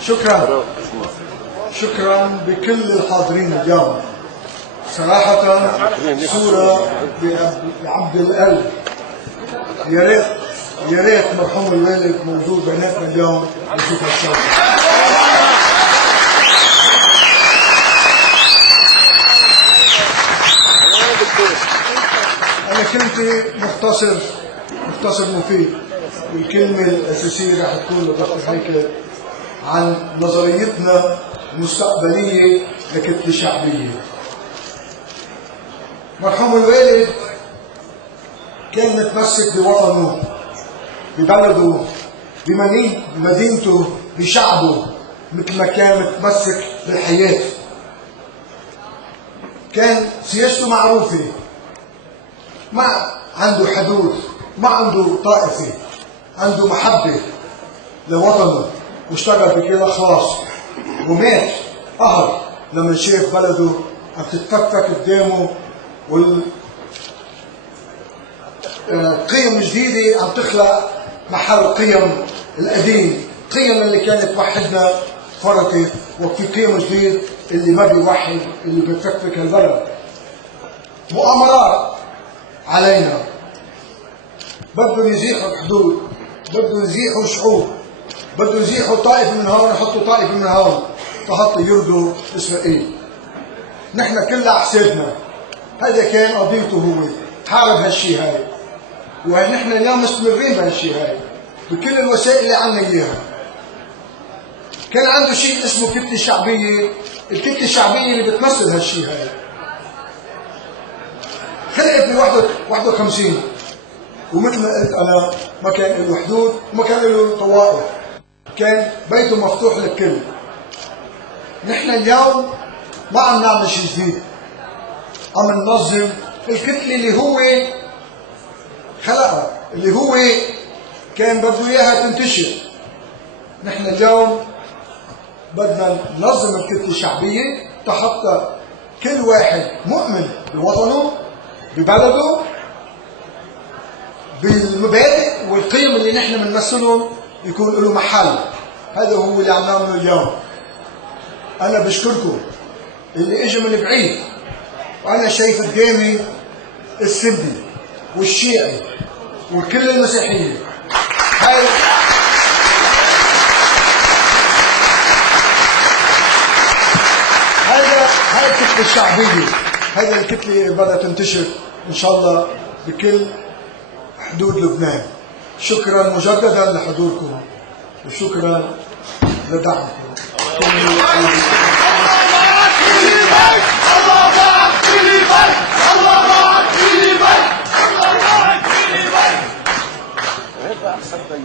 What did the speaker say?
شكرا بكل الحاضرين اليوم. صراحة صورة بعبد القلب. يا ريت مرحوم الوالد موجود بيناتنا اليوم نشوف هالشغله. أنا كلمتي مختصر مفيد، والكلمة الأساسية راح تكون لدكتور هيكل عن نظريتنا المستقبلية لكتلة شعبية. مرحوم الوالد كان متمسك بوطنه، ببلده، بمدينته، بشعبه، مثل ما كان متمسك بالحياة. كان سياسته معروفة، ما عنده حدود، ما عنده طائفة، عنده محبة لوطنه، واشتغل بكل خاص، ومات قهر لما شاف بلده عم تتفتك قدامه، والقيم الجديدة عم تخلق محل قيم القديم، قيم اللي كانت توحدنا فرطت، وفي قيم جديد اللي ما بيوحد، اللي بتفكك البلد. مؤامرات علينا، بدهم يزيحوا الحدود، بدهم يزيحوا شعوب، بدهم يزيحوا طائفة من هون يحطوا طائفة من هون لحتى يرضوا إسرائيل. نحن كلنا على حسابنا، هذا كان قضيته هو، حارب هالشيء هاي، ونحن اليوم مستمرين بهالشيء هاي بكل الوسائل اللي عنا اياها. كان عنده شيء اسمه كتلة شعبية، الكتلة الشعبية اللي بتمثل هالشيء هاي خلقت ب 51، ومثل ما قلت انا ما كان له حدود وما كان له طوائف، كان بيته مفتوح للكل. نحن اليوم ما عم نعمل شيء جديد، عم ننظم الكتلة اللي هو خلقها، اللي هو كان بده اياها تنتشر. نحن اليوم بدنا ننظم الكتلة الشعبية حتى كل واحد مؤمن بوطنه، ببلده، بالمبادئ والقيم اللي نحن بنمثلهم يكون له محل. هذا هو اللي عم نعمله اليوم. انا بشكركم اللي اجى من بعيد، وانا شايف قدامي السني والشيعي وكل المسيحيين. هاي الكتلة الشعبية، هذه الكتلة بدها تنتشر ان شاء الله بكل حدود لبنان. شكرا مجددا لحضوركم، وشكرا لدعمكم.